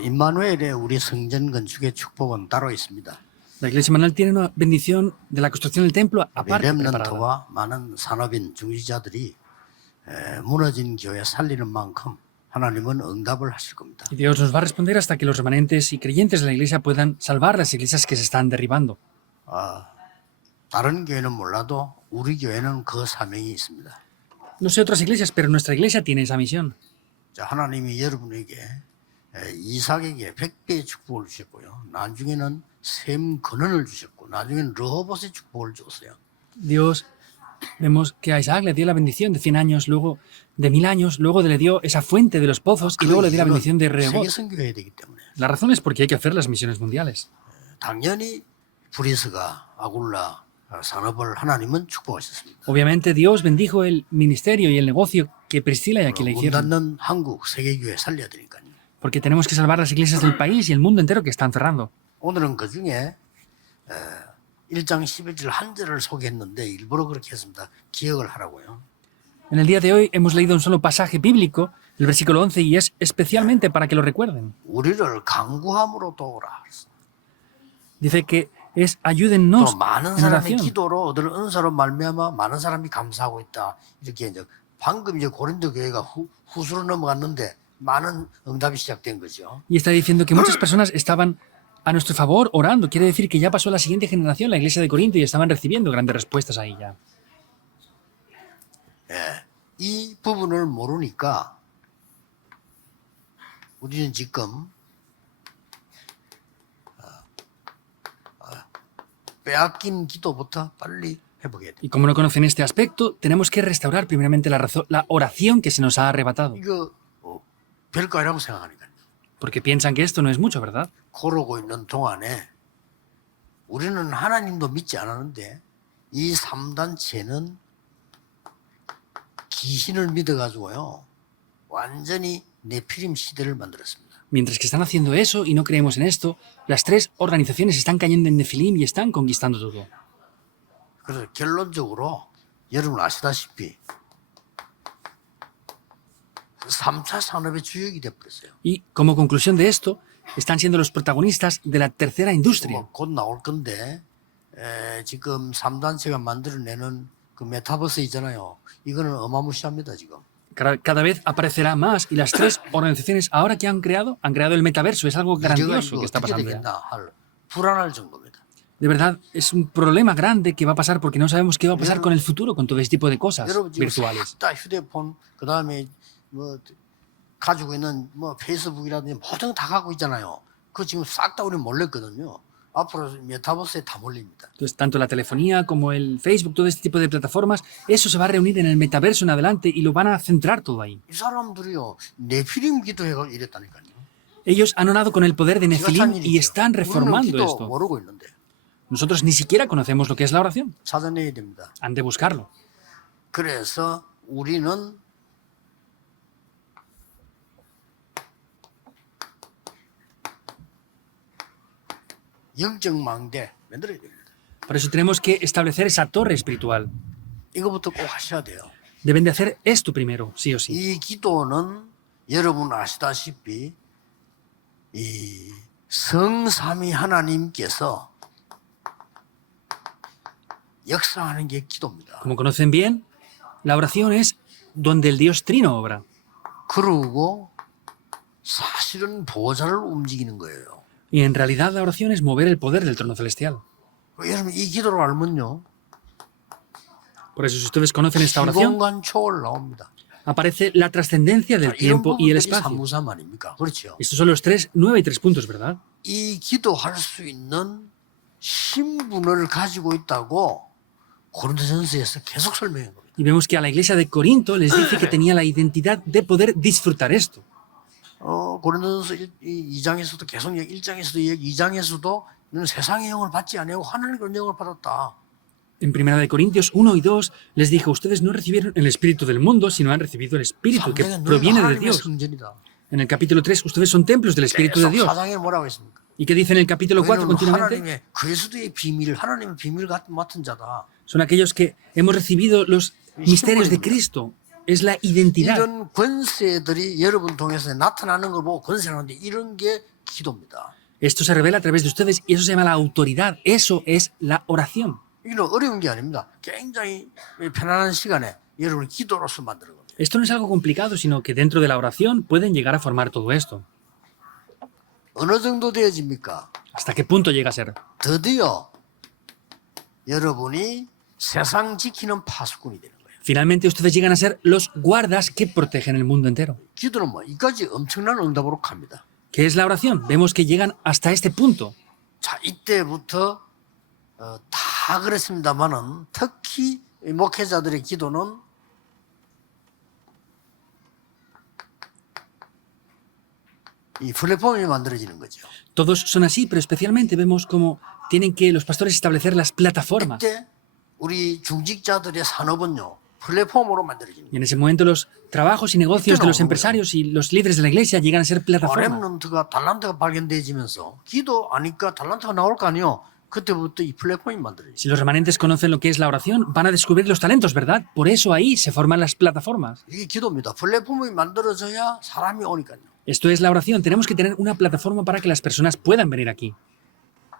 임마누엘의 우리 성전 건축의 축복은 따로 있습니다. La iglesia Manuel tiene una bendición de la construcción del templo aparte preparada. 렘넌트와 많은 산업인 중지자들이 무너진 교회 살리는 만큼 하나님은 응답을 하실 겁니다. Y Dios nos va a responder hasta que los remanentes y creyentes de la iglesia puedan salvar las iglesias que se están derribando. 다른 교회는 몰라도 우리 교회는 그 사명이 있습니다. No sé otras iglesias, pero nuestra iglesia tiene esa misión. 자, 하나님이 여러분에게 이삭에게 100배의 축복을 주셨고요. 나중에는 셈 근원을 주셨고 나중에는 르호봇의 축복을 줬어요. Dios, vemos que a Isaac le dio la bendición de 100 años, luego de 1000 años, luego le dio esa fuente de los pozos y luego le dio la bendición de Rehobot. 세계 선교해야 되기 때문에. La razón es porque hay que hacer las misiones mundiales. 당연히 브리스가 아굴라 산업을 하나님은 축복하셨습니다. Obviamente Dios bendijo el ministerio y el negocio que Priscila y Aquila 문 hicieron, 닫는 한국 세계교회 살려야 되니까요. porque tenemos que salvar las iglesias del país y el mundo entero que están cerrando. 오늘은 그 중에 1장 11절 한 절을 소개했는데 일부러 그렇게 했습니다. 기억을 하라고요. En el día de hoy hemos leído un solo pasaje bíblico, el versículo 11, y es especialmente para que lo recuerden. 우리를 강구함으로 도우라. Dice que es ayúdennos 또 많은 en 사람의 oración. 기도로 얻을 은사로 말미암아 많은 사람이 감사하고 있다. 이렇게 이제 방금 이제 고린도 교회가 후수로 넘어갔는데 많은 응답이 시작된 거죠. Y está diciendo que muchas personas estaban a nuestro favor orando. Quiere decir que ya pasó la siguiente generación, la iglesia de Corinto, y estaban recibiendo grandes respuestas ahí ya. 이 부분을 모르니까 우리는 지금 빼앗긴 기도부터 빨리 회복해야 돼. Y como no conocen este aspecto, tenemos que restaurar primeramente la oración que se nos ha arrebatado. 이거 별거 아니라고 생각하니까요. Porque piensan que esto no es mucho, ¿verdad? 그러고 있는 동안에 우리는 하나님도 믿지 않았는데 이 3단체는 귀신을 믿어가지고요. 완전히 네피림 시대를 만들었습니다. Mientras que están haciendo eso y no creemos en esto, las tres organizaciones están cayendo en Nefilim y están conquistando todo. 그래서 결론적으로 여러분 아시다시피 3차 산업의 주역이 되어버렸어요. Y como conclusión de esto, están siendo los protagonistas de la tercera industria. 곧 나올 건데 지금 3단체가 만들어내는 그 메타버스 있잖아요. 이거는 어마무시합니다 지금. Cada vez aparecerá más y las tres organizaciones ahora que han creado el metaverso. Es algo grandioso que está pasando ya. 불안할 정도입니다. De verdad, es un problema grande que va a pasar porque no sabemos qué va a pasar con el futuro, con todo este tipo de cosas 여러분 지금 virtuales. 다 휴대폰 그다음에 뭐 가지고 있는 뭐 페이스북이라든지 모든 거 다 갖고 있잖아요. 그거 지금 싹 다 우리 몰렸거든요. 앞으로 메타버스에 다 몰립니다. Entonces, tanto la telefonía como el Facebook, todo este tipo de plataformas, eso se va a reunir en el metaverso en adelante y lo van a centrar todo ahí. 이 사람들이요 네피림 기도해가 이랬다니까요. Ellos han orado con el poder de 기가 찬 Nefilim y 일이죠. están 우리는 reformando 기도 esto. 모르고 있는데 Nosotros ni siquiera conocemos lo que es la oración. 찾아내야 됩니다. Han de buscarlo. 그래서 우리는 영적 망대 만들어야 됩니다. Por eso tenemos que establecer esa torre espiritual. 이거부터 꼭 하셔야 돼요. Deben de hacer esto primero, sí o sí. 이 기도는 여러분 아시다시피 이 성삼위 하나님께서 역사하는 게 기도입니다. Como conocen bien, la oración es donde el Dios Trino obra. 그러고 사실은 보좌를 움직이는 거예요. Y en realidad la oración es mover el poder del trono celestial. 여러분 이 기도를 알면요. Por eso si ustedes conocen esta oración, 시공간 초월 나옵니다. aparece la trascendencia del 이런 tiempo y el 부분들이 espacio. 삼무삼 아닙니까? 그렇죠. Estos son los 9 y 3 puntos, ¿verdad? 이 기도할 수 있는 신분을 가지고 있다고 고린도전서에서 계속 설명한 겁니다. Y vemos que a la iglesia de Corinto les dice que tenía la identidad de poder disfrutar esto. 고린도전서 2장에서도 계속 1장에서도 2장에서도 너는 세상의 영을 받지 아니하고 하나님의 영을 받았다. En 1 de Corintios 1 y 2 les dijo, ustedes no recibieron el espíritu del mundo, sino han recibido el espíritu que proviene de Dios. 성전이다. En el capítulo 3, ustedes son templos del espíritu de Dios. 4장에 뭐라고 했습니까? ¿Y qué dice en el capítulo 4 continuamente? 하나님의 그리스도의 비밀, 하나님의 비밀 맡은 자다. Son aquellos que hemos recibido los misterios de Cristo. es la identidad. 이런 권세들이 여러분 통해서 나타나는 걸 보고 권세라는데 이런 게 기도입니다. Esto se revela a través de ustedes y eso se llama la autoridad. Eso es la oración. 이건 어려운 게 아닙니다. 굉장히 편안한 시간에 여러분을 기도로서 만드는 겁니다. Esto no es algo complicado, sino que dentro de la oración pueden llegar a formar todo esto. 어느 정도 되어집니까? ¿Hasta qué punto llega a ser? 드디어 여러분이 세상 지키는 파수꾼이 되는 거예요. Finalmente ustedes llegan a ser los guardas que protegen el mundo entero. 기도는 뭐 이까지 엄청난 응답으로 갑니다. ¿Qué es la oración? Vemos que llegan hasta este punto. 자, 이때부터 다 그랬습니다만은 특히 이 목회자들의 기도는 이 플랫폼이 만들어지는 거죠. Todos son así, pero especialmente vemos cómo tienen que los pastores establecer las plataformas. 이때 우리 중직자들의 산업은요 플랫폼으로 만들어집니다. Y en ese momento los trabajos y negocios de los empresarios y los líderes de la iglesia llegan a ser plataformas. 렘넌트가 달란트가 발견되어지면서 기도 아니까 달란트가 나올 거 아니에요. 그때부터 이 플랫폼이 만들어지죠. Si los remanentes conocen lo que es la oración, van a descubrir los talentos, ¿verdad? Por eso ahí se forman las plataformas. 이게 기도입니다. 플랫폼이 만들어져야 사람이 오니까요. Esto es la oración. Tenemos que tener una plataforma para que las personas puedan venir aquí.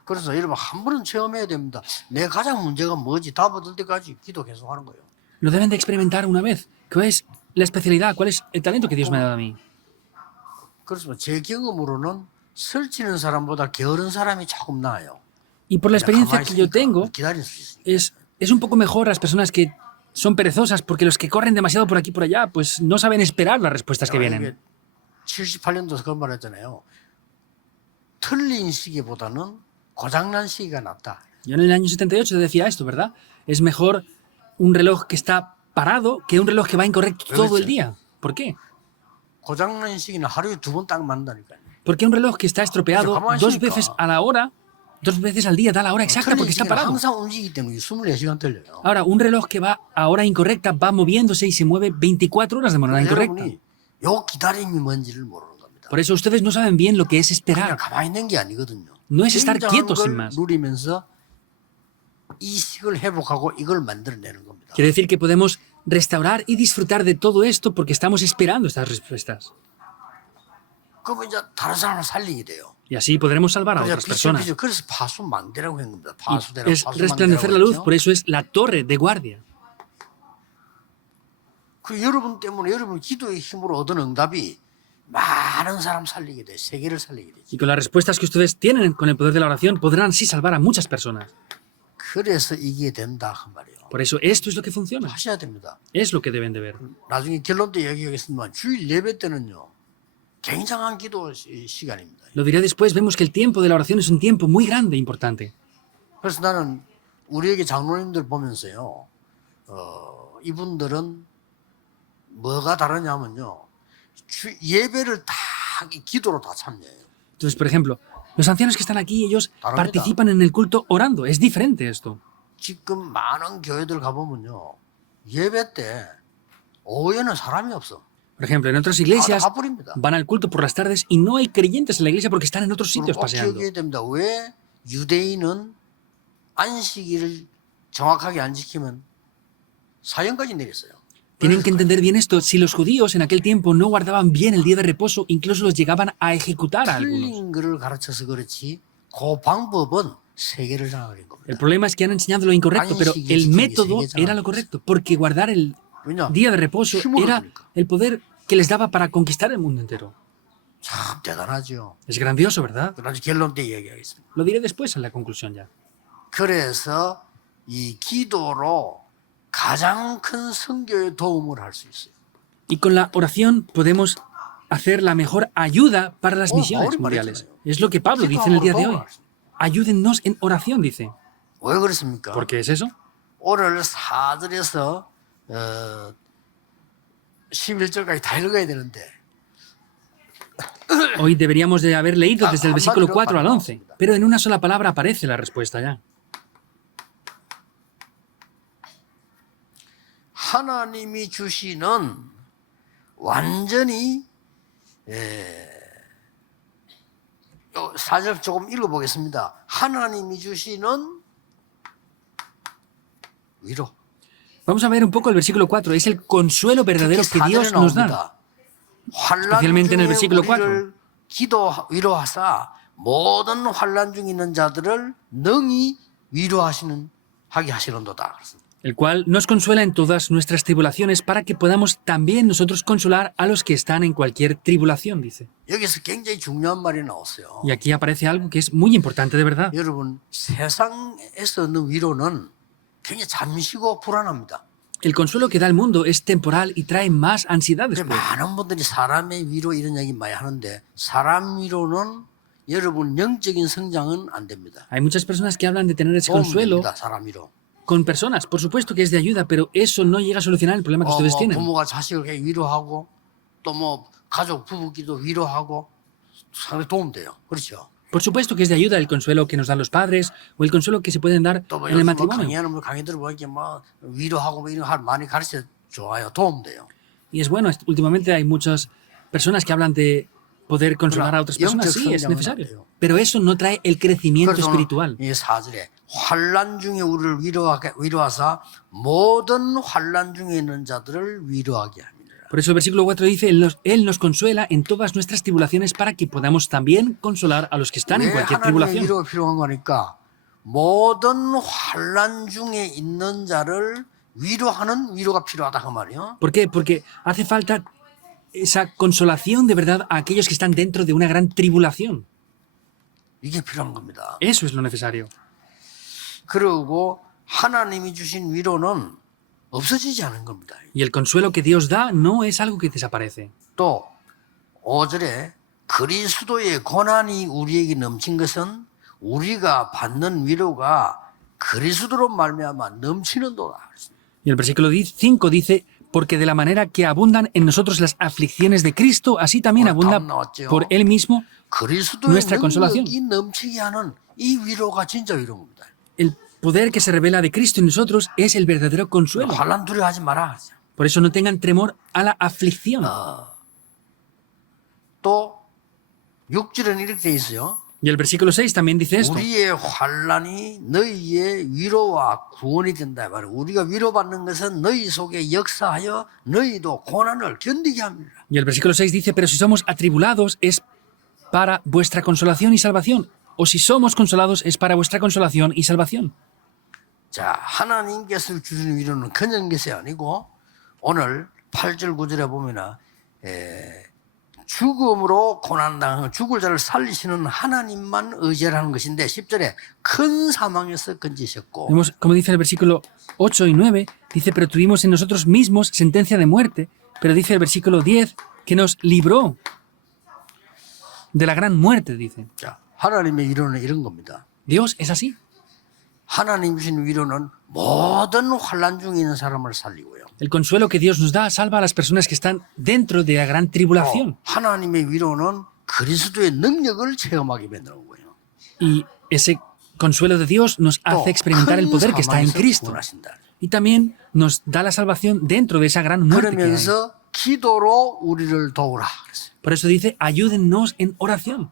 그래서 여러분 한 번은 체험해야 됩니다. 내 가장 문제가 뭐지? 답 얻을 때까지 기도 계속하는 거예요. Lo deben de experimentar una vez. ¿Cuál es la especialidad? ¿Cuál es el talento que Dios me ha dado a mí? 그래서 제 경험으로는 설치는 사람보다 게으른 사람이 조금 나아요. Y por la experiencia 가만히 que yo 있으니까 tengo, 기다릴 수 있으니까. es un poco mejor las personas que son perezosas, porque los que corren demasiado por aquí y por allá, pues no saben esperar las respuestas que vienen. 78년도에 그런 말 했잖아요. 틀린 시기보다는 고장난 시기가 낫다. Yo en el año 78 decía esto, ¿verdad? Es mejor un reloj que está parado que un reloj que va incorrecto todo el día. ¿Por qué? 고장난 시기는 하루에 2번 딱 만다니까요. Porque un reloj que está estropeado 가만히 dos 있으니까. veces a la hora, 2 veces al día da la hora exacta 틀린 porque está 시기는 parado. 항상 움직이기 때문에 24시간 틀려요. Ahora, un reloj que va a hora incorrecta va moviéndose y se mueve 24 horas de manera incorrecta. 여러분이 요 기다림이 뭔지를 모르는 겁니다. Por eso ustedes no saben bien lo que es 그냥 esperar. 가만히 있는 게 아니거든요. No es estar 굉장한 quietos sin 걸 más. 누리면서 이식을 회복하고 이걸 만들어내는 겁니다. Quiere decir que podemos restaurar y disfrutar de todo esto porque estamos esperando estas respuestas. 그러면 이제 다른 사람을 살리게 돼요. Y así podremos salvar a 그래서 otras personas. 그래서 파수망대라고 한 겁니다. Y 파수대라고 es resplandecer la luz, por eso es la torre de guardia. 그 여러분 때문에 여러분 기도의 힘으로 얻은 응답이 많은 사람 살리게 돼, 세계를 살리게 되죠. Y con las respuestas que ustedes tienen con el poder de la oración podrán así salvar a muchas personas. 그래서 이게 된다 한 말이에요. Por eso esto es lo que funciona. 하셔야 됩니다. Es lo que deben de ver. 나중에 결론 때 얘기하겠지만 주일 예배 때는요 굉장한 기도 시간입니다. Lo diré después, vemos que el tiempo de la oración es un tiempo muy grande e importante. 그래서 나는 우리에게 장로님들 보면서요, 이분들은 뭐가 다르냐면요, 예배를 다 기도로 다 참여해요. Entonces, por ejemplo, los ancianos que están aquí, ellos Daramita. participan en el culto orando. Es diferente esto. 지금 많은 교회들 가보면요, 예배 때 오후에는 사람이 없어. Por ejemplo, en otras 다 iglesias 가버립니다. van al culto por las tardes y no hay creyentes en la iglesia porque están en otros 그리고 sitios 꼭 paseando. 기억해야 됩니다. 왜 유대인은 안식일을 정확하게 안 지키면 사형까지 내렸어요. Tienen que entender bien esto. Si los judíos en aquel tiempo no guardaban bien el día de reposo, incluso los llegaban a ejecutar a algunos. 틀린 거를 가르쳐서 그렇지 그 방법은 세계를 장악한 El 겁니다. problema es que han enseñado lo incorrecto, pero el método era lo correcto, porque guardar el 왜냐? día de reposo 힘을 era 얻으니까. el poder que les daba para conquistar el mundo entero. 참 대단하죠. Es grandioso, ¿verdad? 나중에 결론 때 얘기하겠습니다. Lo diré después en la conclusión ya. 그래서 이 기도로 가장 큰 선교에 도움을 할 수 있어요. Y con la oración podemos hacer la mejor ayuda para las misiones Pablo mundiales. 말했잖아요. Es lo que Pablo dice en el día de hoy. Ayúdennos en oración, dice. 왜 그렇습니까? ¿Por qué es eso? 오늘 4절에서 11절까지 다 읽어야 되는데 Hoy deberíamos de haber leído desde el Ah, versículo 한마디로 4 al 11, 나왔습니다. pero en una sola palabra aparece la respuesta ya. 하나님이 주시는 완전히 4절 조금 읽어보겠습니다. 하나님이 주시는 위로. Vamos a ver un poco el versículo 4. Es el consuelo verdadero 특히 que Dios 4절에 nos da. 나옵니다. 환란 Especialmente en el 중에 versículo 우리를 위로하사 모든 환란 중에 있는 자들을 능히 하게 하시는도다. 그렇습니다. El cual nos consuela en todas nuestras tribulaciones para que podamos también nosotros consolar a los que están en cualquier tribulación, dice. 여기서 굉장히 중요한 말이 나왔어요. Y aquí aparece algo que es muy importante de verdad. 여러분, 세상에서 얻는 위로는 굉장히 잠시고 불안합니다. El consuelo que da el mundo es temporal y trae más ansiedad 근데 después. 많은 분들이 사람의 위로 이런 얘기 많이 하는데 사람 위로는 여러분 영적인 성장은 안 됩니다. Hay muchas personas que hablan de tener ese 도움 consuelo 됩니다. 사람 위로. con personas. Por supuesto que es de ayuda, pero eso no llega a solucionar el problema que ustedes tienen. 부모가 자식을 위로하고 또 뭐 가족 부부끼도 위로하고 상당히 도움돼요. 그렇죠? Por supuesto que es de ayuda el consuelo que nos dan los padres o el consuelo que se pueden dar 또뭐 en el 요즘 matrimonio. 강의하는 강의들 보니까 뭐 위로하고 뭐 이런 거 많이 가르쳐 좋아요. 도움돼요. Y es bueno, últimamente hay muchas personas que hablan de poder consolar a otras personas. Sí, es necesario. Pero eso no trae el crecimiento 그래서 espiritual. 이 4절에 환난 중에 우리를 위로하사 모든 환난 중에 있는 자들을 위로하게 합니다. Por eso el versículo 4 dice, Él nos consuela en todas nuestras tribulaciones para que podamos también consolar a los que están en 왜 cualquier 하나님의 tribulación. 위로가 필요한 거니까 모든 환난 중에 있는 자를 위로하는 위로가 필요하다 그 말이요. ¿Por qué? Porque hace falta esa consolación de verdad a aquellos que están dentro de una gran tribulación. 이게 필요한 겁니다. Eso es lo necesario. 그리고 하나님이 주신 위로는 없어지지 않은 겁니다. Y el consuelo que Dios da no es algo que desaparece. 또 5절에 그리스도의 고난이 우리에게 넘친 것은 우리가 받는 위로가 그리스도로 말미암아 넘치는도다. Y el versículo 5 dice, porque de la manera que abundan en nosotros las aflicciones de Cristo, así también abunda por Él mismo 그리스도의 nuestra consolación. 능력이 넘치게 하는 이 위로가 진짜 위로입니다. El poder que se revela de Cristo en nosotros es el verdadero consuelo. 환난 두려워하지 마라. Por eso no tengan temor a la aflicción. 또 6절에는 이렇게 돼 있어요. Y el versículo 6 también dice esto. 우리의 환난이 너희의 위로와 구원이 된다. 말이야. 우리가 위로받는 것은 너희 속에 역사하여 너희도 고난을 견디게 합니다. Y el versículo 6 dice, pero si somos atribulados es para vuestra consolación y salvación. O si somos consolados es para vuestra consolación y salvación. 자, 하나님께서 주시는 위로는 그냥 것이 아니고 오늘 8절 9절에 보면은 죽음으로 고난당한 죽을 자를 살리시는 하나님만 의지하는 것인데 10절에 큰 사망에서 건지셨고 Vemos, como dice el versículo 8 y 9, dice, pero tuvimos en nosotros mismos sentencia de muerte. Pero dice el versículo 10 que nos libró de la gran muerte, dice. 자, 하나님의 위로는 이런 겁니다. Dios es así. 하나님 주신 위로는 모든 환난 중에 있는 사람을 살리고요. El consuelo que Dios nos da salva a las personas que están dentro de la gran tribulación. 하나님의 위로는 그리스도의 능력을 체험하게 만드는 거예요. Y ese consuelo de Dios nos hace experimentar el poder que está en Cristo. Y también nos da la salvación dentro de esa gran muerte que hay. 그러면서 기도로 우리를 도우라. Por eso dice, ayúdennos en oración.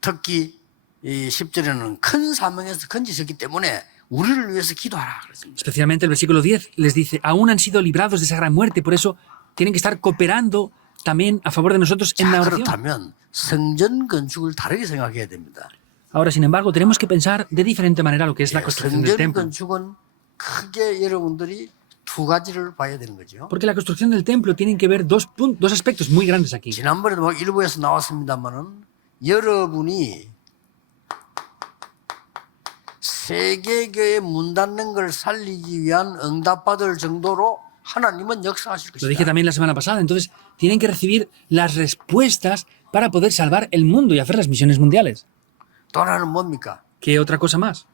특히 이 10절에는 큰 사명에서 건지셨기 때문에 우리를 위해서 기도하라. 그랬습니다. Especialmente el versículo 10 les dice, aún han sido librados de esa gran muerte, por eso tienen que estar cooperando también a favor de nosotros en la oración. 그렇다면 성전 건축을 다르게 생각해야 됩니다. Ahora, sin embargo, tenemos que pensar de diferente manera lo que es la construcción del 성전 templo. 건축은 크게 여러분들이 두 가지를 봐야 되는 거죠. Porque la construcción del templo tienen que ver dos aspectos muy grandes aquí. 지난번에도 막 일부에서 나왔습니다만은 여러분이 세계교회 문 닫는 걸 살리기 위한 응답받을 정도로 하나님은 역사하실 Lo dije 것이다. también la semana pasada. Entonces, tienen que recibir las respuestas para poder salvar el mundo y hacer las misiones mundiales. 또 하나는 뭡니까? ¿Qué otra cosa más?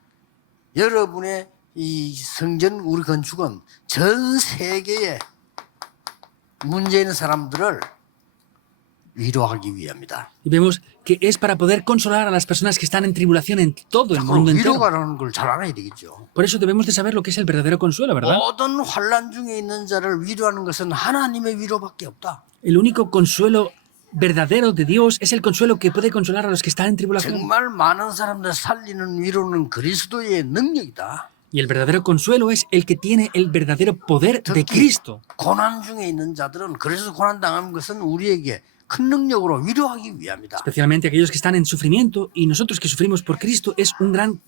여러분의 이 성전 우리 건축은 전 세계에 문제 있는 사람들을 위로하기 위함이다. Y vemos que es para poder consolar a las personas que están en tribulación en todo el 그럼 mundo entero. 위로가라는 걸 잘 알아야 되겠죠. Por eso debemos de saber lo que es el verdadero consuelo, ¿verdad? 모든 환난 중에 있는 자를 위로하는 것은 하나님의 위로밖에 없다. El único consuelo verdadero de Dios es el consuelo que puede consolar a los que están en tribulación. 정말 많은 사람들 살리는 위로는 그리스도의 능력이다. Y el verdadero consuelo es el que tiene el verdadero poder de 특히 Cristo. 고난 중에 있는 자들은 그래서 고난 당하는 것은 우리에게 큰 능력으로 위로하기 위함이다. Especialmente aquellos que están en sufrimiento y nosotros que sufrimos por Cristo, es un gran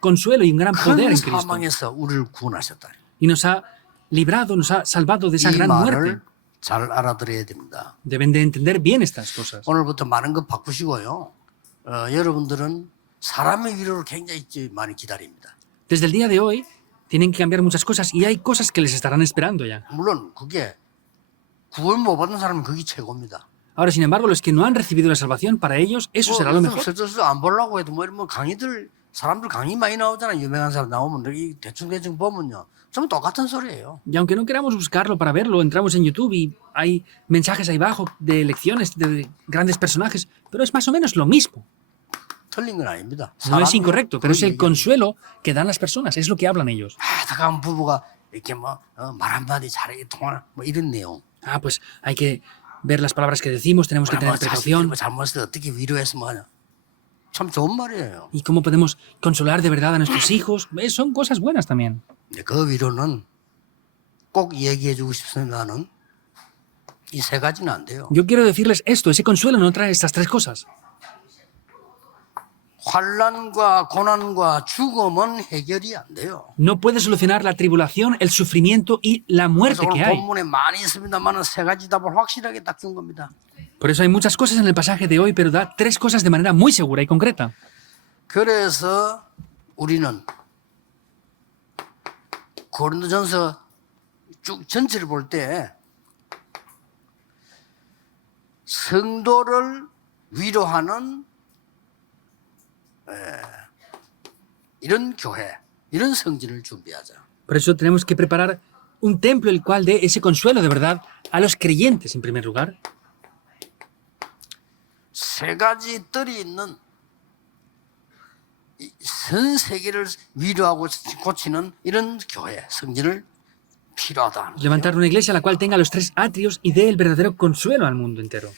consuelo y un gran poder 큰 en Cristo. 사망에서 우리를 구원하셨다. Y nos ha librado, nos ha salvado de esa 이 gran muerte. 말을 잘 알아들어야 됩니다. Deben de entender bien estas cosas. 오늘부터 많은 것 바꾸시고요. 여러분들은 사람의 위로를 굉장히 많이 기다립니다. Desde el día de hoy tienen que cambiar muchas cosas y hay cosas que les estarán esperando ya. 물론 그게 구원 못 받은 사람은 그게 최고입니다. Ahora, sin embargo, los que no han recibido la salvación, para ellos eso será lo mejor. 슬슬 안 보려고 해도 뭐 강의들 사람들 강의 많이 나오잖아요. 유명한 사람 나오면 대충 보면요. 좀 똑같은 소리예요. Y aunque no queramos buscarlo para verlo, entramos en YouTube y hay mensajes ahí abajo de lecciones de grandes personajes, pero es más o menos lo mismo. 틀린 건 아닙니다. No es 사람이 incorrecto, pero es el 그런 얘기예요. consuelo que dan las personas, es lo que hablan ellos. 다가간 부부가 이렇게 말 한마디 잘하게 통하나 뭐 이런 내용. Ah, pues hay que ver las palabras que decimos, tenemos que tener 자식들이 precaución. 뭐 잘못했을 때 어떻게 위로했으면 하냐. 참 좋은 말이에요. Y cómo podemos consolar de verdad a nuestros hijos. Son cosas buenas también. 근데 그 위로는 꼭 얘기해 주고 싶습니다는 이 세 가지는 안 돼요. Yo quiero decirles esto, ese consuelo no trae estas tres cosas. 환난과 고난과 죽음은 해결이 안 돼요. No puede solucionar la tribulación, el sufrimiento y la 그래서 muerte que 오늘 hay. 본문에 많이 있습니다만 세 가지 답을 확실하게 딱 준 겁니다. Por eso hay muchas cosas en el pasaje de hoy, pero da tres cosas de manera muy segura y concreta. 그래서 우리는 고린도전서 쭉 전체를 볼 때 성도를 위로하는 이런 교회, 이런 성진을 준비하자. Por eso tenemos que preparar un templo el cual dé ese consuelo de verdad a los creyentes en primer lugar. 세 가지 뜰이 있는 전 세계를 위로하고 고치는 이런 교회, 성진을 필요하다. Levantar una iglesia la cual tenga los tres atrios y dé el verdadero consuelo al mundo entero.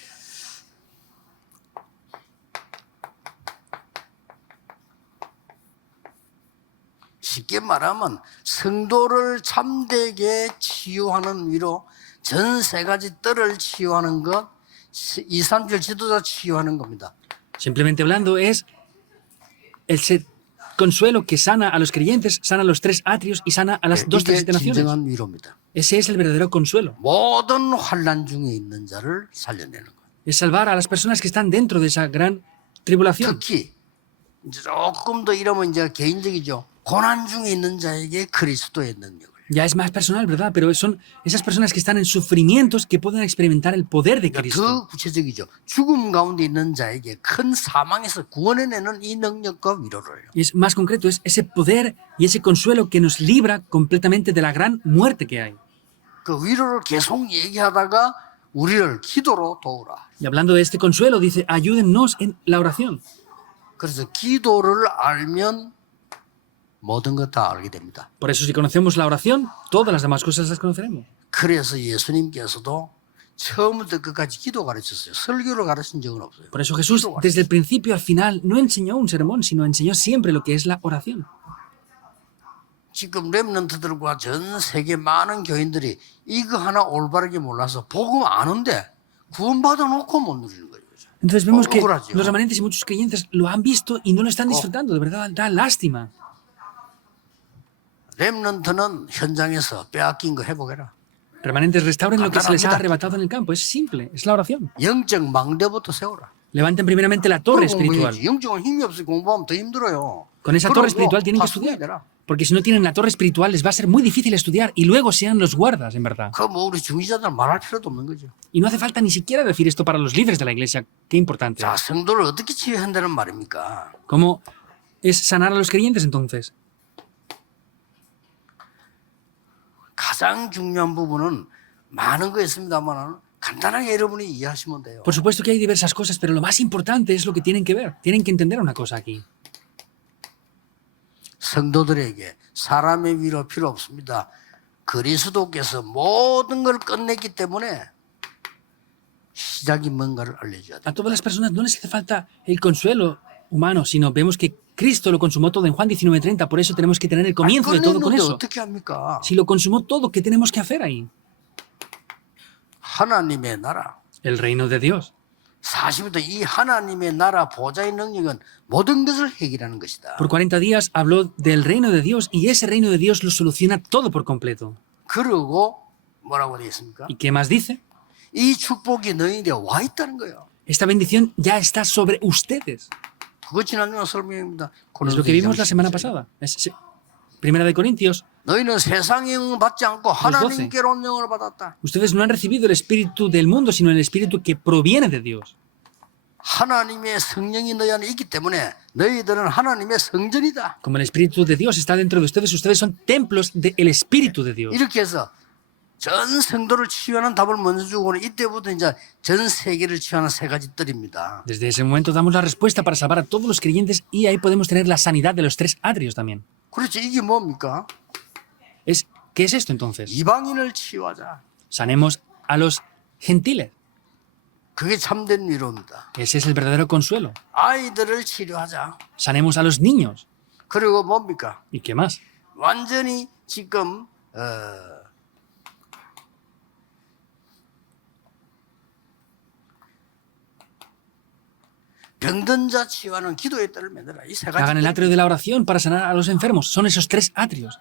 쉽게 말하면 성도를 참되게 치유하는 위로 전 세 가지 뜰을 치유하는 것, 2, 3절 지도자 치유하는 겁니다. Simplemente hablando es ese consuelo que sana a los creyentes, sana los tres atrios y sana a las dos 이게 tres naciones. 진정한 위로입니다. Ese es el verdadero consuelo. 모든 환난 중에 있는 자를 살려내는 것. Es salvar a las personas que están dentro de esa gran tribulación. 특히 이제 조금 더 이러면 이제 개인적이죠. 고난 중에 있는 자에게 그리스도의 능력을. Ya es más personal, ¿verdad? Pero son esas personas que están en sufrimientos que pueden experimentar el poder de 더 Cristo. 구체적이죠. 죽음 가운데 있는 자에게 큰 사망에서 구원해내는 이 능력과 위로를. Y es más concreto, es ese poder y ese consuelo que nos libra completamente de la gran muerte que hay. 그 위로를 계속 얘기하다가 우리를 기도로 도우라. Y hablando de este consuelo, dice, ayúdennos en la oración. 그래서 기도를 알면 모든 것 다 알게 됩니다. Por eso, si conocemos la oración, todas las demás cosas las conoceremos. 그래서 예수님께서도 처음부터 끝까지 기도 가르쳤어요. 설교를 가르친 적은 없어요. Por eso Jesús, desde el principio al final, no enseñó un sermón, sino enseñó siempre lo que es la oración. 지금 렘넌트들과 전 세계 많은 교인들이 이거 하나 올바르게 몰라서 복음 아는데 구원받아 놓고 못 누리는 거예요. Entonces vemos que 억울하죠. los remanentes y muchos creyentes lo han visto y no lo están disfrutando. De verdad, da lástima. 렘넌트는 현장에서 빼앗긴 거 회복해라. Remanentes, restauren lo que se les ha arrebatado en el campo. Es simple, es la oración. 영적 망대부터 세워라. Levanten primeramente la torre 그거 espiritual. 공부해야지. 영적은 힘이 없이 공부하면 더 힘들어요. Con esa torre 그러고 espiritual tienen que 다 estudiar. 숨겨야 되라. Porque si no tienen la torre espiritual, les va a ser muy difícil estudiar y luego sean los guardas, en verdad. 그뭐 우리 중지자들 말할 필요도 없는 거죠. Y no hace falta ni siquiera decir esto para los líderes de la iglesia. Qué importante. 자, 성도를 어떻게 치유한다는 말입니까? ¿Cómo es sanar a los creyentes entonces? 가장 중요한 부분은 많은 거 있습니다만 간단하게 여러분이 이해하시면 돼요. Por supuesto que hay diversas cosas, pero lo más importante es lo que tienen que ver. Tienen que entender una cosa aquí. 성도들에게 사람의 위로 필요 없습니다. 그리스도께서 모든 걸 끝냈기 때문에 시작이 뭔가를 알려줘야 돼요. A todas las personas no les hace falta el consuelo humano, sino vemos que Cristo lo consumó todo en Juan 19:30, por eso tenemos que tener el comienzo de todo con 끝냈는데 eso. 어떻게 합니까? Si lo consumó todo, ¿qué tenemos que hacer ahí? 하나님의 나라. El reino de Dios. 40부터 이 하나님의 나라 보좌의 능력은 모든 것을 해결하는 것이다. Por 40 días habló del reino de Dios y ese reino de Dios lo soluciona todo por completo. 그러고 뭐라고 되어 있습니까? ¿Y qué más dice? 이 축복이 너희에게 와 있다는 거예요. Esta bendición ya está sobre ustedes. 그거 지난주에 설명입니다. Es lo que vimos la semana pasada. Primera de Corintios. 너희는 세상의 영을 받지 않고 하나님께로 온 영을 받았다. Ustedes no han recibido el espíritu del mundo, sino el espíritu que proviene de Dios. 하나님의 성령이 너희 안에 있기 때문에 너희들은 하나님의 성전이다. Como el espíritu de Dios está dentro de ustedes, ustedes son templos del espíritu de Dios. 이렇게 해서 전 성도를 치유하는 답을 먼저 주고는 이때부터 이제 전 세계를 치유하는 세 가지 뜰입니다. Desde ese momento damos la respuesta para salvar a todos los creyentes y ahí podemos tener la sanidad de los 3 atrios también. 그렇죠. 이게 뭡니까? ¿Qué es esto entonces? 이방인을 치유하자. Sanemos a los gentiles. 그게 참된 위로입니다. Ese es el verdadero consuelo. 아이들을 치료하자. Sanemos a los niños. 그리고 뭡니까? ¿Y qué más? 완전히 지금 병든 자 치유하는 기도의 뜰을 만들어라. 이 세 가지. Hagan el atrio de la oración para sanar a los enfermos. Son esos 3 atrios.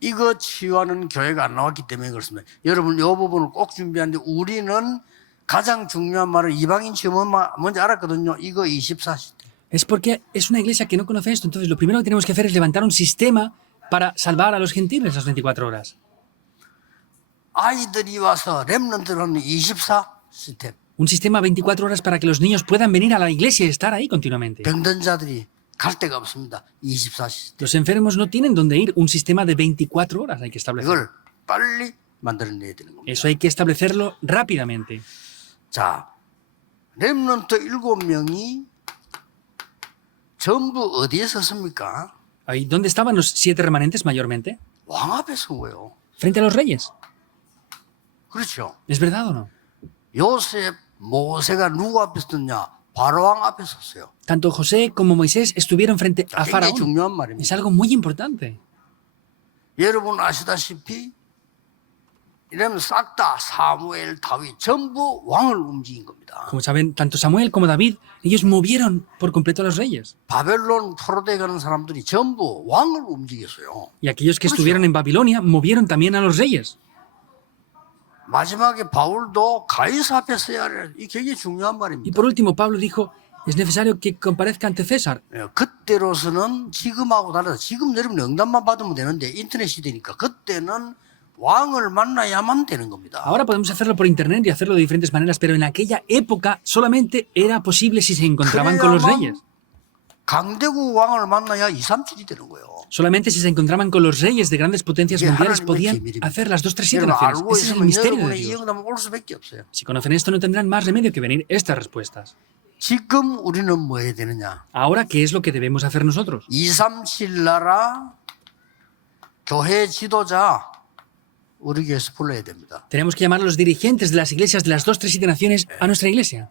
이거 치유하는 교회가 안 나왔기 때문에 그렇습니다. 여러분 이 부분을 꼭 준비하는데 우리는 가장 중요한 말을 이방인 치유 뭔지 알았거든요. 이거 24시대. Es porque es una iglesia que no conoce esto. Entonces lo primero que tenemos que hacer es levantar un sistema para salvar a los gentiles las 24 horas. 아이들이 와서 렘넌트를 24 시스템. Un sistema 24 horas para que los niños puedan venir a la iglesia y estar ahí continuamente. 병든 자들이 갈 데가 없습니다. 24 시스템. Los enfermos no tienen dónde ir. Un sistema de 24 horas hay que establecer. 이걸 빨리 만들어내야 되는 겁니다. Eso hay que establecerlo rápidamente. 자, 렘넌트 7명이 전부 어디에 섰습니까? Ahí, ¿dónde estaban los 7 remanentes mayormente? 왕 앞에 선 거예요. Frente a los reyes. 그렇죠. ¿Es verdad o no? 요셉, 모세가 누구 앞에 섰냐? 바로왕 앞에 섰어요. Tanto José como Moisés estuvieron frente a 굉장히 Faraón. 중요한 Es 말입니다. algo muy importante. 여러분 아시다시피 이러면 싹 다 사무엘, 다윗 전부 왕을 움직인 겁니다. Como saben, tanto Samuel como David, ellos movieron por completo a los reyes. 바벨론 포로대 가는 사람들이 전부 왕을 움직였어요. Y aquellos que 그렇죠. estuvieron en Babilonia movieron también a los reyes. 마지막에 바울도 가이사 앞에 서야 해. 이 굉장히 중요한 Y 말입니다. por último, Pablo dijo, es necesario que comparezca ante César. 그때로서는 지금하고 달라서 지금 여러분 응답만 받으면 되는데 인터넷 시대니까 그때는 왕을 만나야만 되는 겁니다. Ahora podemos hacerlo por internet y hacerlo de diferentes maneras, pero en aquella época solamente era posible si se encontraban con los reyes. 강대국 왕을 만나야 2, 3, 7이 되는 거예요. Solamente si se encontraban con los reyes de grandes potencias 이게 mundiales 하나님의 podían 비밀입니다. hacer las 2, 3, 7 여러분 naciones. 알고 Ese es el 있으면 misterio de 여러분의 이 Dios. 응답은 올 수밖에 없어요. Si conocen esto no tendrán más remedio que venir estas respuestas. 지금 우리는 뭐 해야 되느냐? Ahora, ¿qué es lo que debemos hacer nosotros? 237 나라 교회 지도자 우리 교회에서 불러야 됩니다. Tenemos que llamar a los dirigentes de las iglesias de las 2, 3, 7 naciones a nuestra iglesia.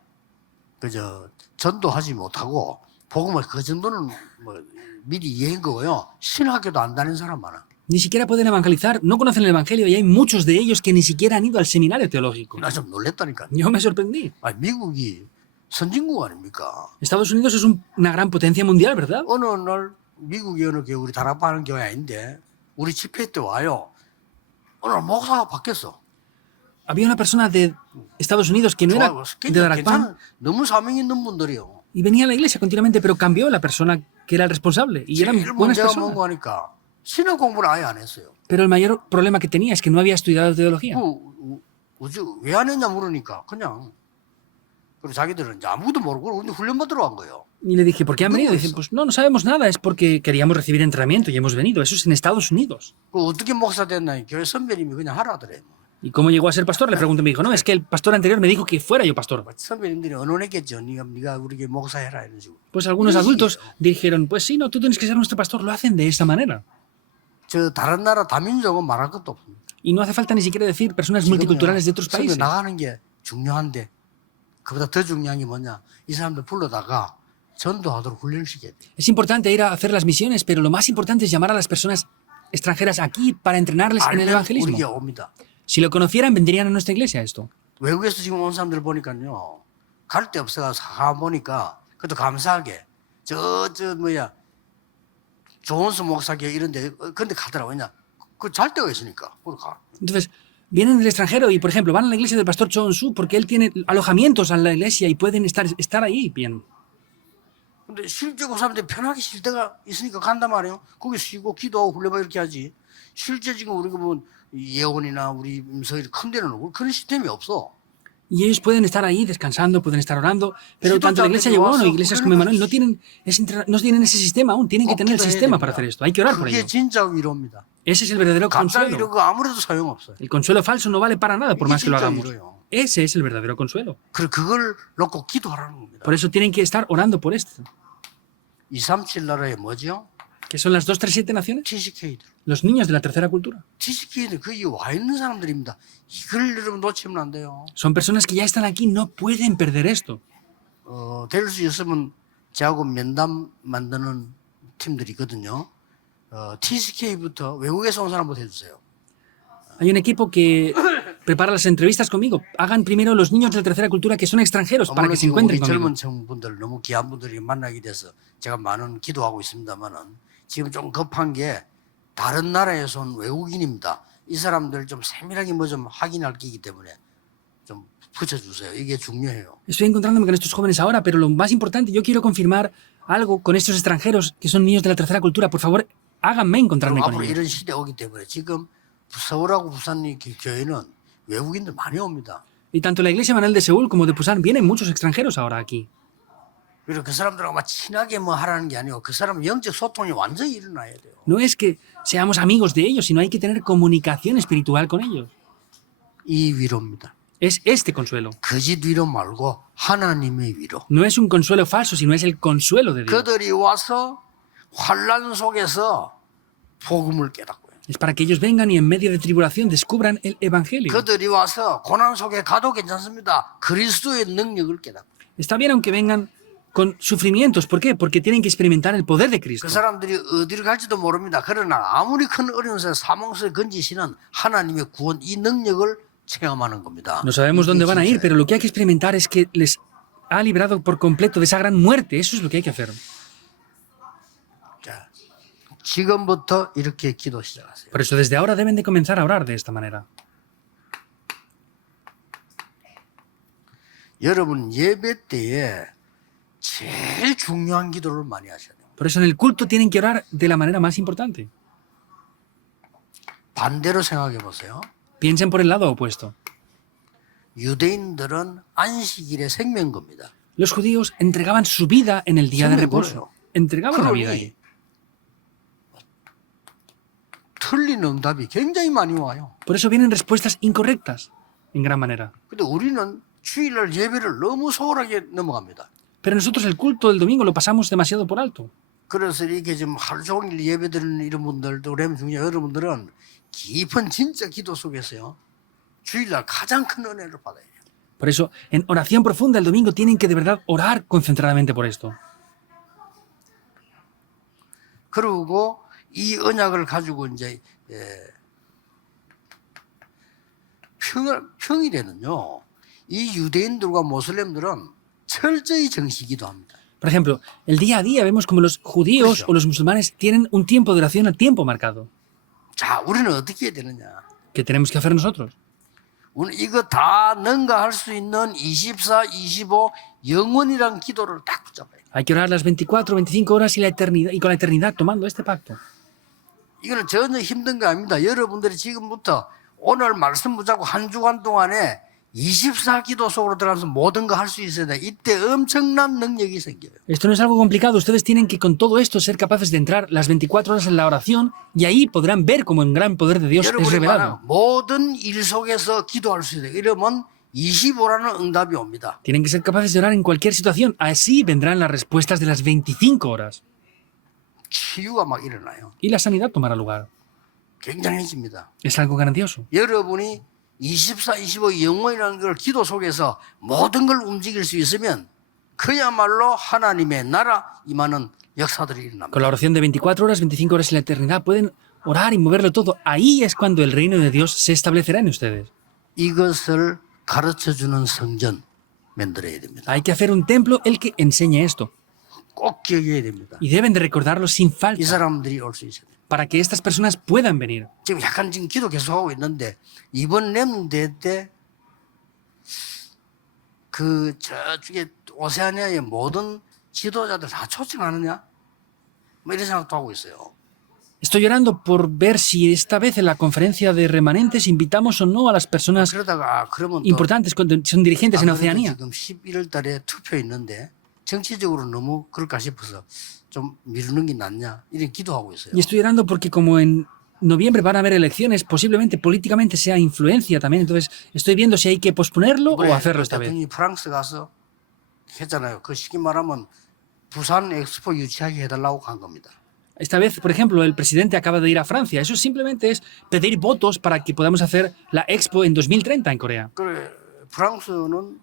그저 전도하지 못하고 복음을 그 정도는 뭐 미리 이해한 거고요. 신학교도 안 다닌 사람 많아. Ni siquiera pueden evangelizar, no conocen el evangelio y hay muchos de ellos que ni siquiera han ido al seminario teológico. 나 좀 놀랬다니까. Yo me sorprendí. 아니, 미국이 선진국 아닙니까? Estados Unidos es una gran potencia mundial, ¿verdad? 어느 날 미국의 어느 교회 우리 다락방하는 교회 아닌데 우리 집회 때 와요. 어느 날 목사가 바뀌었어. Había una persona de Estados Unidos que no era de Darakpan 너무 사명 있는 분들이요. y venía a la iglesia continuamente, pero cambió la persona que era el responsable y eran 제일 buenas 문제가 personas. 뭔가 하니까 신학 공부를 아예 안 했어요. Pero el mayor problema que tenía es que no había estudiado teología. 우주 왜 안 했냐 물으니까 그냥 그리고 자기들은 이제 아무것도 모르고 근데 훈련 받으러 간 거예요. Y le dije, ¿por qué han venido? Dicen, pues no sabemos nada, es porque queríamos recibir entrenamiento y hemos venido. Eso es en Estados Unidos. 그 어떻게 목사 됐나 교회 선배님이 그냥 하라더래. ¿Y cómo llegó a ser pastor? Le pregunté, me dijo, no, es que el pastor anterior me dijo que fuera yo pastor. 선배님들이 언론했겠죠. 네가 우리 교회 목사 해라 이런 식으로. Pues algunos adultos dijeron, pues sí, no, tú tienes que ser nuestro pastor. Lo hacen de esa manera. 저 다른 나라 다민족은 말할 것도 없습니다. Y no hace falta ni siquiera decir personas multiculturales de otros 선배 países. 나가는 게 중요한데 그보다 더 중요한 게 뭐냐? 이 사람들 불러다가 전도하도록 훈련시켜야 돼. Es importante ir a hacer las misiones, pero lo más importante es llamar a las personas extranjeras aquí para entrenarles en el 알면 우리에게 evangelismo. 옵니다. Si lo conocieran, vendrían a nuestra iglesia esto. 외국에서 지금 온 사람들 보니까요. 갈 데 없어서 가 보니까 그것도 감사하게 저 뭐야 조은수 목사교 이런데 근데 가더라고. 왜냐? 그 잘 데가 있으니까 거기 가. Entonces, vienen del extranjero y, por ejemplo, van a la iglesia del pastor Chon Su porque él tiene alojamientos en la iglesia y pueden estar ahí bien. 근데 실제 그 사람들이 편하게 쉴 데가 있으니까 간단 말이에요. 거기 쉬고 기도하고 훈련하고 이렇게 하지. 실제 지금 우리가 뭐 예원이나 우리 임서일 큰 데는 그런 시스템이 없어. Y ellos pueden estar ahí descansando, pueden estar orando, pero tanto la iglesia Yehuón o iglesias como Emmanuel no tienen ese sistema aún, tienen que tener el sistema para hacer esto, hay que orar por 그게 ello. 진짜 위로입니다. Ese es el verdadero 가짜 consuelo. 위로가 아무래도 소용없어요. El consuelo falso no vale para nada por más que lo 진짜 hagamos. 위로요. Ese es el verdadero consuelo. 그걸 놓고 기도하라는 겁니다. Por eso tienen que estar orando por esto. 237 나라에 뭐죠? ¿Qué son las 237 naciones? TCK들. Los niños de la tercera cultura. TCK들 거기 와 있는 사람들입니다. 이걸 여러분 놓치면 안 돼요. Son personas que ya están aquí, no pueden perder esto. 될 수 있으면 저하고 면담 만드는 팀들이 있거든요. TCK부터 외국에서 온 사람부터 해주세요. Hay un equipo que prepara las entrevistas conmigo. Hagan primero los niños de la tercera cultura que son extranjeros para 물론 que se 지금 encuentren 우리 conmigo. 젊은 청분들 너무 귀한 분들이 만나게 돼서 제가 많은 기도하고 있습니다만은 지금 좀 급한 게 다른 나라에서 온 외국인입니다. 이 사람들 좀 세밀하게 뭐 좀 확인할 게이기 때문에 좀 붙여주세요. 이게 중요해요. Estoy encontrándome con estos jóvenes ahora, pero lo más importante, yo quiero confirmar algo con estos extranjeros que son niños de la tercera cultura. Por favor, háganme encontrarme 그리고 con 앞으로 ellos. 이런 시대 오기 때문에 지금 서울하고 부산 교회는 외국인들 많이 옵니다. Y tanto la iglesia Manuel de Seúl como de Pusan vienen muchos extranjeros ahora aquí. 그리고 그 사람들하고 막 친하게 뭐 하라는 게 아니고 그 사람 영적 소통이 완전히 일어나야 돼요. No es que seamos amigos de ellos, sino hay que tener comunicación espiritual con ellos. 이 위로입니다. Es este consuelo. 거짓 위로 말고 하나님의 위로. No es un consuelo falso, sino es el consuelo de Dios. 그들이 와서 환란 속에서 복음을 깨닫고요. Es para que ellos vengan y en medio de tribulación descubran el evangelio. 그들이 와서 고난 속에 가도 괜찮습니다. 그리스도의 능력을 깨닫고. Está bien aunque vengan con sufrimientos. ¿Por qué? Porque tienen que experimentar el poder de Cristo. 그 사람들이 어디를 갈지도 모릅니다. 그러나 아무리 큰 어려운 속에 사망수에 건지시는 하나님의 구원 이 능력을 체험하는 겁니다. No sabemos dónde van a ir, 진짜예요. pero lo que hay que experimentar es que les ha librado por completo de esa gran muerte. Eso es lo que hay que hacer. 자, 지금부터 이렇게 기도 시작하세요. Por eso desde ahora deben de comenzar a orar de esta manera. 여러분 예배 때에 제일 중요한 기도를 많이 하셔야 돼요. Por eso en el culto tienen que orar de la manera más importante. 반대로 생각해 보세요. Piensen por el lado opuesto. 유대인들은 안식일의 생명겁니다. Los judíos entregaban su vida en el día de Son reposo. buenos. Entregaban la vida ahí. 틀린 응답이 굉장히 많이 와요. Por eso vienen respuestas incorrectas, en gran manera. 근데 우리는 주일날 예배를 너무 소홀하게 넘어갑니다. Pero nosotros el culto del domingo lo pasamos demasiado por alto. 그래서 이렇게 지금 하루 종일 예배드리는 이런 분들도 우리 중에 여러분들은 깊은 진짜 기도 속에서요. 주일날 가장 큰 은혜를 받아야 돼요. Por eso, en oración profunda el domingo tienen que de verdad orar concentradamente por esto. 그리고 이 언약을 가지고 이제 평일에는요. 이 유대인들과 모슬렘들은 철저히 정시 기도합니다. Por ejemplo, el día a día vemos como los judíos Juicio. o los musulmanes tienen un tiempo de oración a tiempo marcado. 자, 우리는 어떻게 해야 되느냐? ¿Qué tenemos que hacer nosotros? 오늘 이거 다 능가할 수 있는 24, 25 영원이란 기도를 딱 붙잡아야 돼. Hay que orar las 24, 25 horas y, la eternidad, y con la eternidad tomando este pacto. 이거는 전혀 힘든 거 아닙니다. 여러분들이 지금부터 오늘 말씀 붙잡고 한 주간 동안에 24 기도 속으로 들어가면서 모든 거 할 수 있어야 돼. 이때 엄청난 능력이 생겨요. Esto no es algo complicado. Ustedes tienen que con todo esto ser capaces de entrar las 24 horas en la oración y ahí podrán ver cómo el gran poder de Dios es 여러분이 revelado. 모든 일 속에서 기도할 수 있어요. 이러면 25라는 응답이 옵니다. Tienen que ser capaces de orar en cualquier situación. Así vendrán las respuestas de las 25 horas. 치유가 막 일어나요. Y la sanidad tomará lugar. 굉장해집니다. Es algo grandioso. 여러분이 24, 25 영원이라는 걸 기도 속에서 모든 걸 움직일 수 있으면 그야말로 하나님의 나라 임하는 역사들이 일어납니다. Con la oración de 24 horas, 25 horas en la eternidad, pueden orar y moverlo todo. Ahí es cuando el reino de Dios se establecerá en ustedes. 이것을 가르쳐주는 성전 만들어야 됩니다. Hay que hacer un templo el que enseñe esto. 꼭 기억해야 됩니다. Y deben de recordarlo sin 이 falta 사람들이 올 수 있어야 돼요. para que estas personas puedan venir. 지금 약간 지금 기도 계속하고 있는데 이번 렘대 때 그 저쪽에 오세아니아의 모든 지도자들 다 초청하느냐? 뭐 이런 생각도 하고 있어요. Estoy orando por ver si esta vez en la conferencia de remanentes invitamos o no a las personas 그러다가 그러면 또 importantes cuando son dirigentes en 아무래도 Oceanía. 지금 11월 달에 투표 있는데 정치적으로 너무 그럴까 싶어서 좀 미루는 게 낫냐 이런 기도하고 있어요. Y estoy orando porque como en noviembre van a haber elecciones, posiblemente políticamente sea influencia también. Entonces estoy viendo si hay que posponerlo o hacerlo esta vez. 대통령이 프랑스 가서 했잖아요. 그 쉽게 말하면 부산 엑스포 유치하게 해달라고 간 겁니다. Esta vez, por ejemplo, el presidente acaba de ir a Francia. Eso simplemente es pedir votos para que podamos hacer la Expo en 2030 en Corea. 그래 프랑스는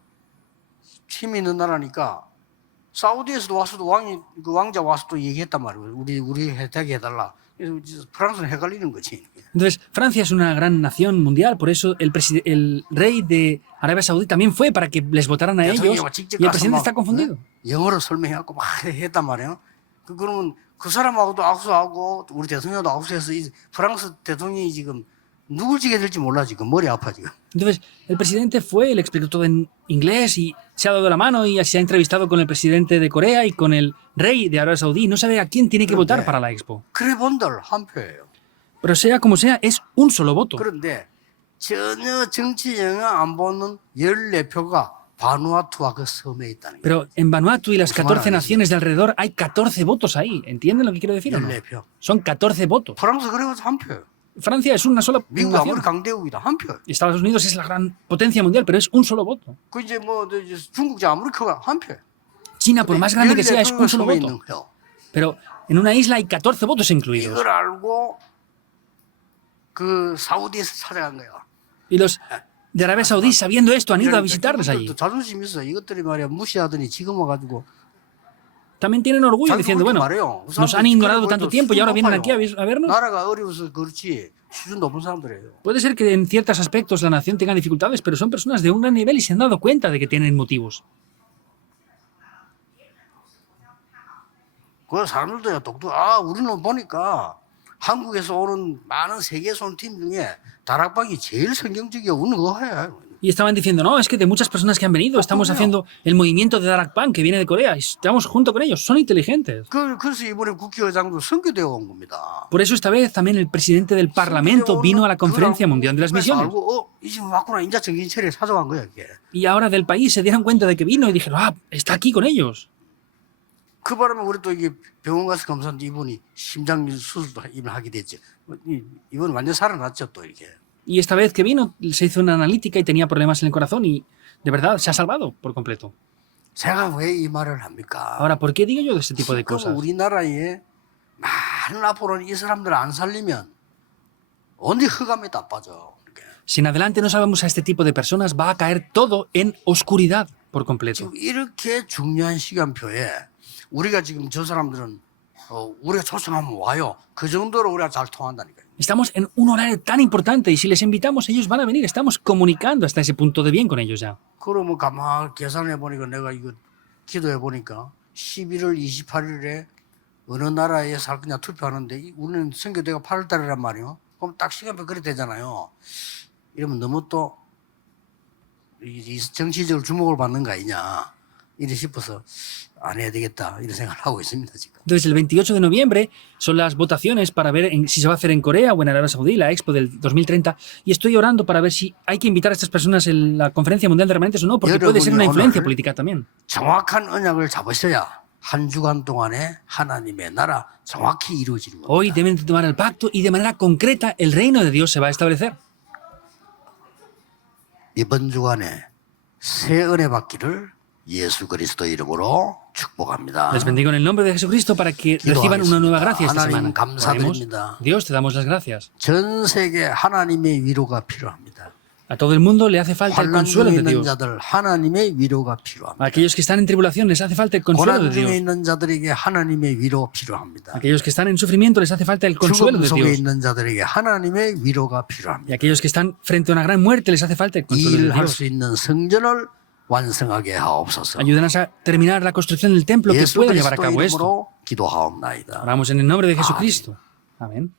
힘이 있는 나라니까 사우디에서도 와서도 그 왕자 와서도 얘기했단 말이에요. 우리 혜택 해달라. 그래서 프랑스는 헷갈리는 거지. Entonces, Francia es una gran nación mundial, por eso el rey de Arabia Saudí también fue para que les votaran a ellos. 대통령이 직접 Y el 가서 presidente 막, está confundido. 영어로 설명해갖고 막 했단 말이에요. 그러면 그 사람하고도 악수하고 우리 대통령도 악수해서 이 프랑스 대통령이 지금 누굴 지게 될지 몰라 지금 머리 아파 지금. Entonces, el presidente fue, le explicó todo en inglés y se ha dado la mano y se ha entrevistado con el presidente de Corea y con el rey de Arabia Saudí. No sabe a quién tiene que votar para la Expo. 그래 본들 한 표예요. Pero sea como sea, es un solo voto. 그런데 전혀 정치 영향 안 보는 14표가 바누아투와 그 섬에 있다는 거예요. Pero en Vanuatu y las Musulmanes. 14 naciones de alrededor hay 14 votos ahí. ¿Entienden lo que quiero decir o no? 14표. Son 14 votos. 프랑스 그래가지고 한 표예요. Francia es una sola 미국 nación. 아무리 강대국이다 한 표. Y Estados Unidos es la gran potencia mundial, pero es un solo voto. 그 이제 뭐 이제 중국이 아무리 크가 한 표. China, por más grande que sea, es 14표가 un solo 섬에 voto. 있는 거예요. Pero en una isla hay 14 votos incluidos. 이걸 알고 그 사우디에서 찾아간 거예요. Y los de Arabia Saudí, sabiendo esto, han ido a visitarles allí. 이것도 자존심 있어. 이것들이 말이야 무시하더니 지금 와가지고 También tienen orgullo 잘 diciendo, 그렇게 bueno, 말해요. 그 nos han 사람들이 ignorado 그래도 tanto tiempo y ahora vienen aquí a vernos. 나라가 어려워서 그렇지 수준 높은 사람들이에요. Puede ser que en ciertos aspectos la nación tenga dificultades, pero son personas de un gran nivel y se han dado cuenta de que tienen motivos. 그 사람들도 똑똑. 우리는 보니까 한국에서 오는 많은 세계에서 온 팀 중에 다락방이 제일 성경적이야. 우리는 그거 해. Y estaban diciendo, no, es que de muchas personas que han venido estamos haciendo el movimiento de Darakpan que viene de Corea y estamos junto con ellos, son inteligentes. 그래서 이번에 국회의장도 선교되어 온 겁니다. Por eso esta vez también el presidente del Parlamento vino a la Conferencia Mundial de las Misiones. 알고, 이 지금 왔구나. 인자 정신차려 찾아간 거야 이게. Y ahora del país se dieron cuenta de que vino y dijeron, está aquí con ellos. 그 바람에 우리 또 이게 병원 가서 검사한데 이분이 심장 수술도 하게 됐죠. 이분 완전 살아났죠 또 이렇게. Y esta vez que vino se hizo una analítica y tenía problemas en el corazón y de verdad se ha salvado por completo. 제가 왜 이 말을 합니까? Ahora, ¿por qué digo yo de este tipo de 지금 cosas? 우리나라에 많은 앞으로는 이 사람들 안 살리면 언제 흑암에 다 빠져. 이렇게. Si en adelante no salvamos a este tipo de personas, va a caer todo en oscuridad por completo. 지금 이렇게 중요한 시간표에 우리가 지금 저 사람들은 우리가 초청하면 와요. 그 정도로 우리가 잘 통한다니까요. Estamos en un horario tan importante y si les invitamos ellos van a venir. Estamos comunicando hasta ese punto de bien con ellos ya. 그러면 가만 계산해 보니까 내가 이거 기도해 보니까 11월 28일에 어느 나라에 살 거냐 투표하는데 우리는 선거대가 8월 달이란 말이에요. 그럼 딱 시간표 그래 되잖아요. 이러면 너무 또 이 정치적으로 주목을 받는 거 아니냐 이래 싶어서 안 해야 되겠다 이런 생각을 하고 있습니다 지금. Entonces el 28 de noviembre son las votaciones para ver si se va a hacer en Corea o en Arabia Saudí, la Expo del 2030. Y estoy orando para ver si hay que invitar a estas personas en la Conferencia Mundial de Remanentes o no, porque puede ser una influencia política también. 정확한 언약을 잡으셔야 한 주간 동안에 하나님의 나라 정확히 이루어지는 겁니다. Hoy deben tomar el pacto y de manera concreta el reino de Dios se va a establecer. 이번 주간에 새 은혜 받기를 예수 그리스도 이름으로 축복합니다. Les bendigo en el nombre de Jesucristo para que reciban una nueva gracia esta 하나님 semana. Oremos. 감사드립니다. Dios, te damos las gracias. 전 세계 하나님의 위로가 필요합니다. A todo el mundo le hace falta el 환난 consuelo 중에 de 있는 Dios. 자들 하나님의 위로가 A 필요합니다. aquellos que están en tribulación les hace falta el consuelo de 고난 중에 Dios. 있는 자들에게 하나님의 위로가 필요합니다. A aquellos que están en sufrimiento les hace falta el consuelo 죽음 de 속에 Dios. 있는 자들에게 하나님의 위로가 Y 필요합니다. aquellos que están frente a una gran muerte les hace falta el consuelo de 일할 Dios. 수 있는 성전을 완성하게 하옵소서. Ayúdanos a terminar la construcción del templo que 예수 pueda llevar a 그리스도 cabo esto. 이름으로 기도하옵나이다. Oramos en el nombre de Jesucristo. Amén.